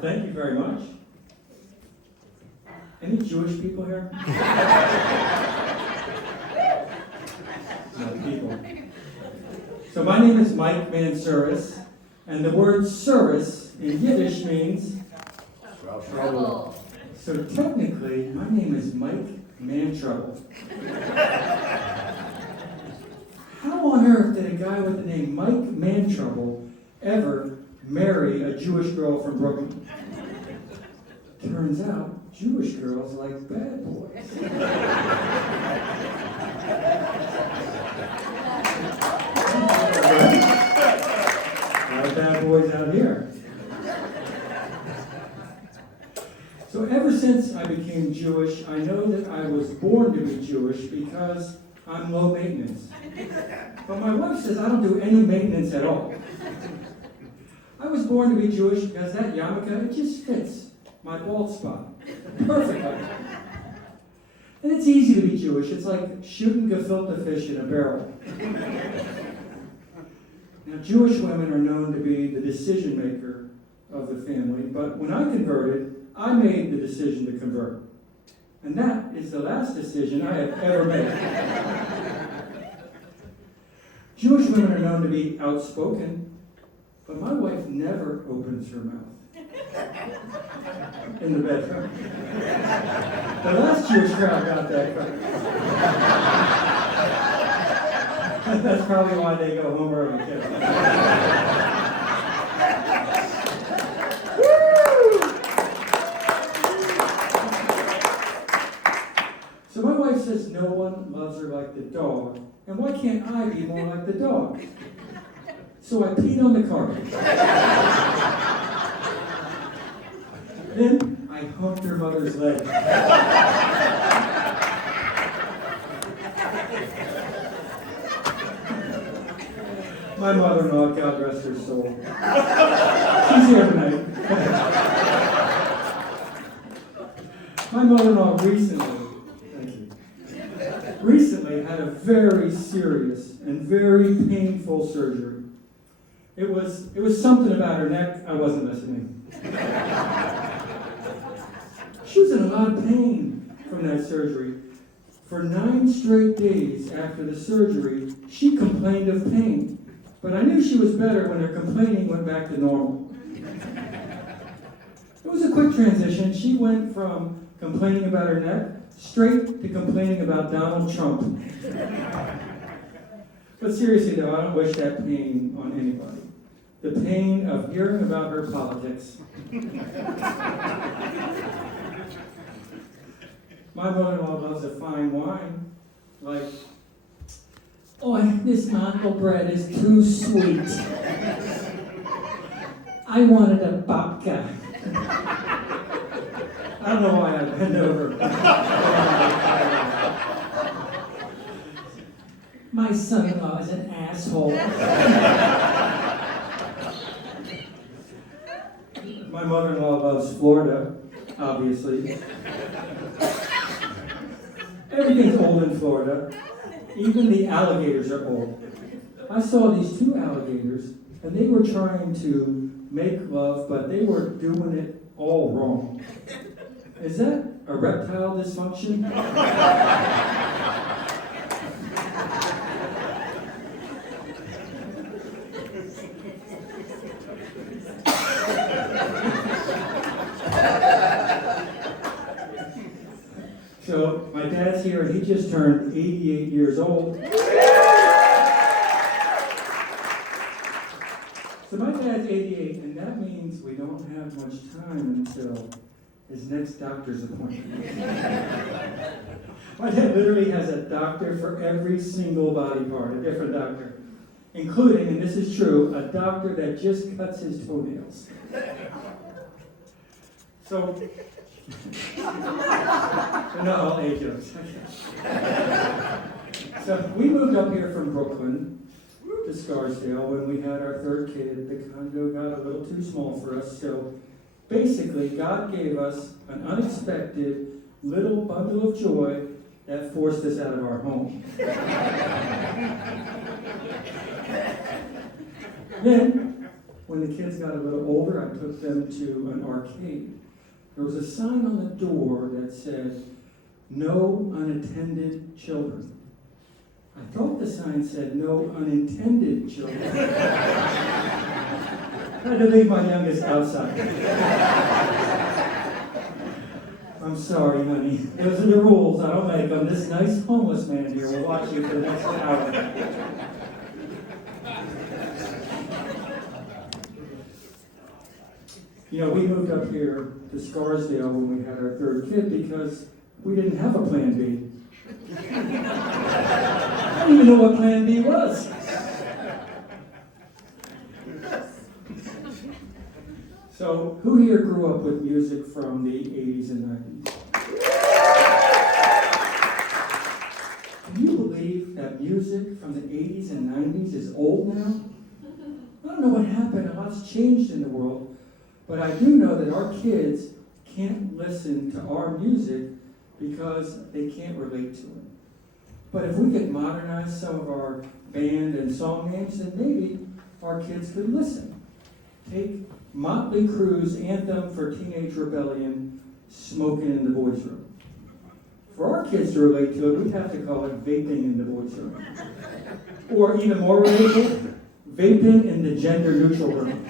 Thank you very much. Any Jewish people here? No people. So my name is Mike Mantzouris, and the word Tsuris in Yiddish means trouble. So technically, my name is Mike Man-Trouble. How on earth did a guy with the name Mike Man-Trouble ever marry a Jewish girl from Brooklyn? Turns out, Jewish girls like bad boys. A lot of bad boys out here. So ever since I became Jewish, I know that I was born to be Jewish because I'm low maintenance. But my wife says I don't do any maintenance at all. I was born to be Jewish because that yarmulke, it just fits my bald spot perfectly. And it's easy to be Jewish. It's like shooting gefilte fish in a barrel. Now, Jewish women are known to be the decision maker of the family, but when I converted, I made the decision to convert. And that is the last decision I have ever made. Jewish women are known to be outspoken, but my wife never opens her mouth in the bedroom. The last Jewish crowd got that correct. That's probably why they go home early, too. So my wife says no one loves her like the dog, and why can't I be more like the dog? So I peed on the carpet. Then I humped her mother's leg. My mother-in-law, God rest her soul. She's here tonight. My mother-in-law recently had a very serious and very painful surgery. It was something about her neck. I wasn't listening. She was in a lot of pain from that surgery. For 9 straight days after the surgery, she complained of pain. But I knew she was better when her complaining went back to normal. It was a quick transition. She went from complaining about her neck straight to complaining about Donald Trump. But seriously though, I don't wish that pain on anybody. The pain of hearing about her politics. My mother-in-law loves a fine wine, like, oh, this mango bread is too sweet. I wanted a babka. I don't know why I bent over. My son-in-law is an asshole. My mother-in-law loves Florida, obviously. Everything's old in Florida. Even the alligators are old. I saw these 2 alligators, and they were trying to make love, but they were doing it all wrong. Is that erectile dysfunction? So my dad's here, and he just turned 88 years old. So my dad's 88, and that means we don't have much time until his next doctor's appointment. My dad literally has a doctor for every single body part, a different doctor, including, and this is true, a doctor that just cuts his toenails. So, no, all age jokes. So we moved up here from Brooklyn to Scarsdale when we had our 3rd kid. The condo got a little too small for us, so basically God gave us an unexpected little bundle of joy that forced us out of our home. Then when the kids got a little older, I took them to an arcade. There was a sign on the door that said, "No unattended children." I thought the sign said, "No unintended children." I had to leave my youngest outside. I'm sorry, honey. Those are the rules. I don't make them. This nice homeless man here will watch you for the next hour. You know, we moved up here to Scarsdale when we had our third kid because we didn't have a plan B. I didn't even know what plan B was. So, who here grew up with music from the 80s and 90s? Can you believe that music from the 80s and 90s is old now? I don't know what happened. A lot's changed in the world. But I do know that our kids can't listen to our music because they can't relate to it. But if we could modernize some of our band and song names, then maybe our kids could listen. Take Motley Crue's anthem for teenage rebellion, "Smoking in the Boys' Room." For our kids to relate to it, we'd have to call it "Vaping in the Boys' Room." Or even more relatable, "Vaping in the Gender-Neutral Room."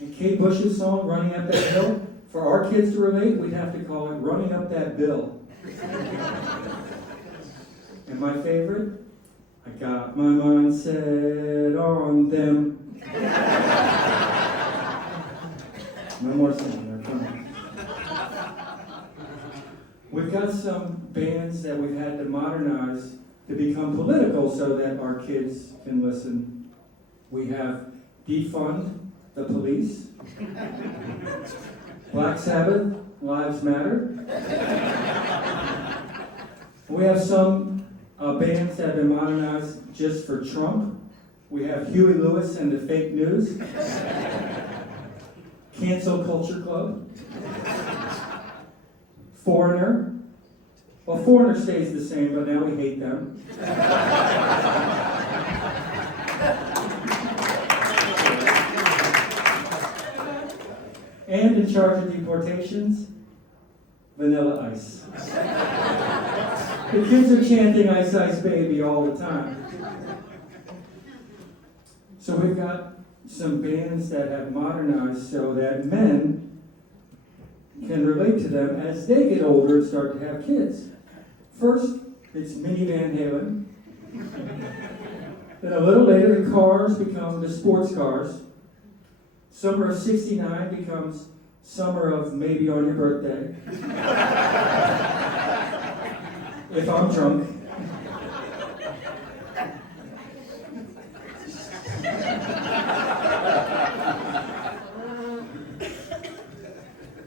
And Kate Bush's song, "Running Up That Hill," for our kids to relate, we'd have to call it "Running Up That Bill." And my favorite, "I got my mind set on them." No more singing, they're fine. We've got some bands that we've had to modernize to become political so that our kids can listen. We have Defund the Police, Black Sabbath, Lives Matter. We have some bands that have been modernized just for Trump. We have Huey Lewis and the Fake News, Cancel Culture Club, Foreigner. Well, Foreigner stays the same, but now we hate them. And in charge of deportations, Vanilla Ice. The kids are chanting "Ice Ice Baby" all the time. So we've got some bands that have modernized so that men can relate to them as they get older and start to have kids. First, it's Mini Van Halen. Then a little later, the Cars become the Sports Cars. Summer of '69 becomes Summer of Maybe on Your Birthday. If I'm drunk.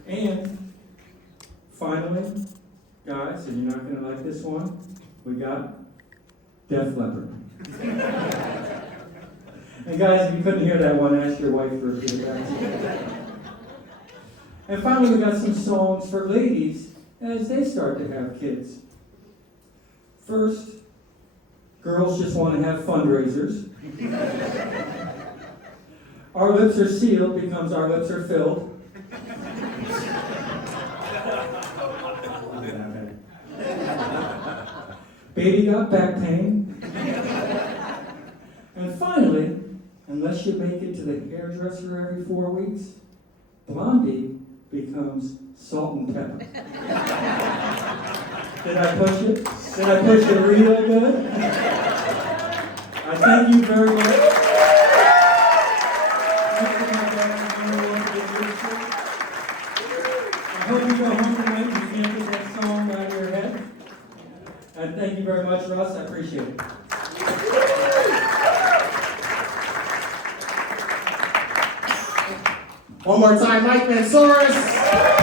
And finally, guys, and you're not going to like this one, we got Def Leppard. And guys, if you couldn't hear that one, ask your wife for a feedback. And finally, we got some songs for ladies as they start to have kids. First, Girls Just Want to Have Fundraisers. Our Lips Are Sealed becomes Our Lips Are Filled. Baby Got Back Pain. And finally, unless you make it to the hairdresser every 4 weeks, Blondie becomes Salt and Pepper. Did I push it? Did I push it real good? I thank you very much. I hope you go home tonight and you can't get that song out of your head. And thank you very much, Russ. I appreciate it. One more time, Mike Mantzouris.